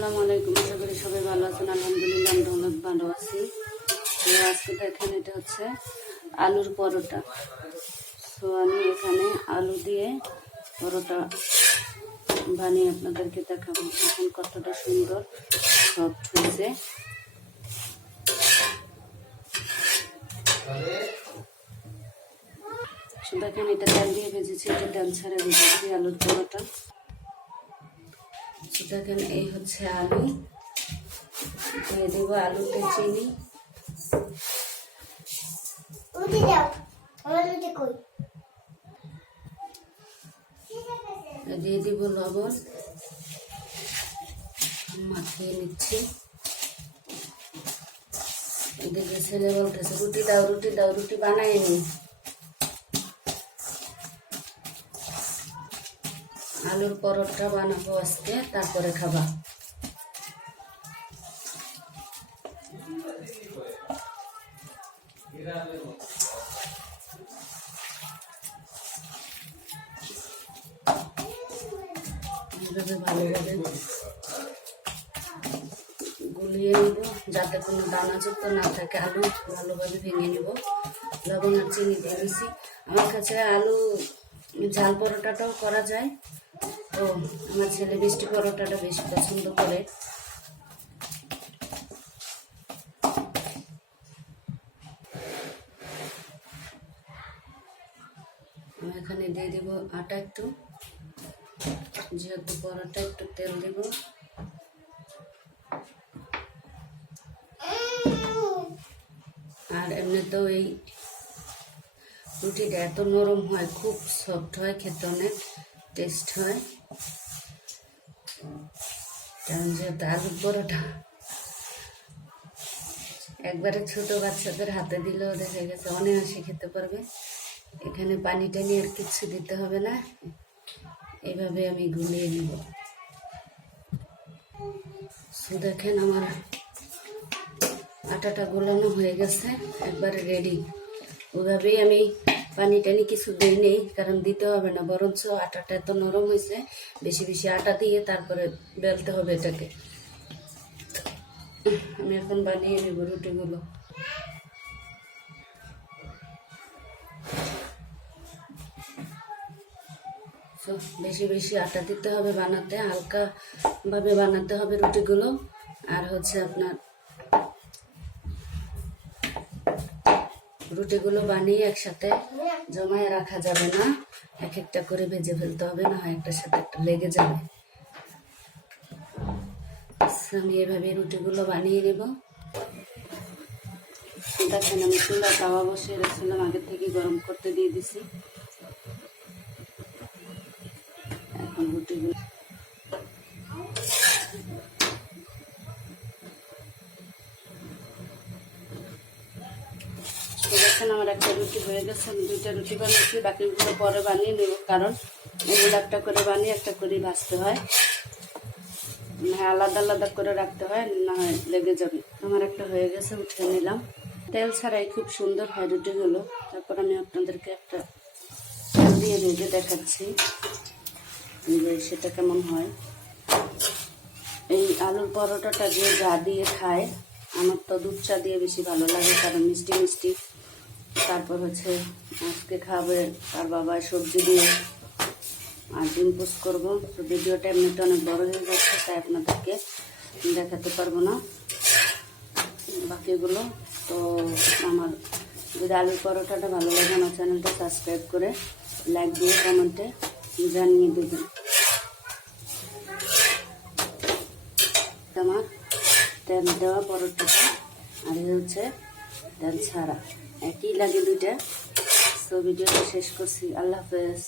আসসালামু আলাইকুম। আশা করি সবাই ভালো আছেন। আলহামদুলিল্লাহ আমরা অনেক ভালো আছি। তো আজকে দেখেন এটা হচ্ছে আলুর পরোটা। তো আমি এখানে আলু দিয়ে পরোটা বানিয়ে আপনাদেরকে দেখাবো এখন কতটা সুন্দর সফট হয়েছে। দেখেন এটা তেল দিয়ে ভেজেছি, এটা তেল ছাড়া ভেজেছি আলুর পরোটা। দেখেন এই হচ্ছে আলু, দিয়ে দেবো আলুতে চিনি, দিয়ে দিব লবণ, মাখিয়ে নিচ্ছি। এদিকে ছেলে বলতেছে রুটি দাও রুটি দাও, রুটি বানাইনি। আলুর পরোটা বানাবো আজকে, তারপরে খাবা। ভালোভাবে গুলিয়ে নিব যাতে কোনো দানাযুক্ত না থাকে। আলু ভালোভাবে ভেঙে নিব, লবণ আর চিনি দিয়ে দিছি। আমার কাছে আলু ঝাল পরোটাটাও করা যায়, তো আমার ছেলে মিষ্টি পরোটাটা বেশি পছন্দ করে। আমি এখানে দিয়ে দিব আটা একটু, যেহেতু পরোটা একটু তেল দিব। আর এমনিতেও এই রুটিটা এত নরম হয়, খুব সফট হয়, খেতে অনেক টেস্ট হয়। কারণ যেহেতু আলুর পরোটা একবারে ছোট বাচ্চাদের হাতে দিলেও দেখা গেছে অনায়াসে খেতে পারবে। এখানে পানি টানি আর কিছু দিতে হবে না, এইভাবে আমি গুলিয়ে নিব। দেখেন আমার আটাটা গোলানো হয়ে গেছে, একবারে রেডি। ওইভাবেই আমি পানি টানি কিছু দিই নেই, কারণ দিতে হবে না, বরঞ্চ আটাটা এত নরম হয়েছে, বেশি বেশি আটা দিয়ে তারপরে বেলতে হবে এটাকে। আমি এখন বানিয়ে নেব রুটিগুলো। বেশি বেশি আটা দিতে হবে বানাতে, হালকা ভাবে বানাতে হবে রুটিগুলো। আর হচ্ছে আপনার রুটিগুলো বানিয়ে একসাথে জমায়ে রাখা যাবে না, এক একটা করে ভেজে ফেলতে হবে, না হয় একটার সাথে একটা লেগে যাবে। আমি এভাবে রুটিগুলো বানিয়ে নেব। দেখেন আমি চুলা তাওয়া বসিয়ে রেখেছিলাম, আগে থেকে গরম করতে দিয়ে দিছি। এখন রুটিগুলো দেখেন আমার একটা রুটি হয়ে গেছে। আমি দুইটা রুটি বানিয়েছি, বাকিগুলো পরে বানিয়ে নেব, কারণ এগুলো একটা করে বানিয়ে একটা করে ভাজতে হয়, আলাদা আলাদা করে রাখতে হয়, না হয় লেগে যাবে। আমার একটা হয়ে গেছে, উঠিয়ে নিলাম। তেল ছাড়াই খুব সুন্দর হয় রুটিগুলো। তারপর আমি আপনাদেরকে একটা তেল দিয়ে ভেজে দেখাচ্ছি যে সেটা কেমন হয়। এই আলুর পরোটাটা যে যা দিয়ে খায়, আমার তো দুধ চা দিয়ে বেশি ভালো লাগে, কারণ মিষ্টি মিষ্টি। তারপর হচ্ছে আজকে খাবে তার বাবা সবজি দিয়ে, আর ডিম পোস্ট করবো। তো ভিডিওটা এমনিতে অনেক বড় হয়ে যাচ্ছে, তাই আপনাদেরকে দেখাতে পারবো না বাকিগুলো। তো আমার যদি আলুর পরোটাটা ভালো লাগে, আমার চ্যানেলটা সাবস্ক্রাইব করে লাইক দিয়ে কমেন্টে জানিয়ে দেবেন। আমার তেল দেওয়া পরোটাটা, আর হচ্ছে তেল ছাড়া, একই লাগে দুইটা। তো ভিডিওটা শেষ করছি, আল্লাহ হাফেজ।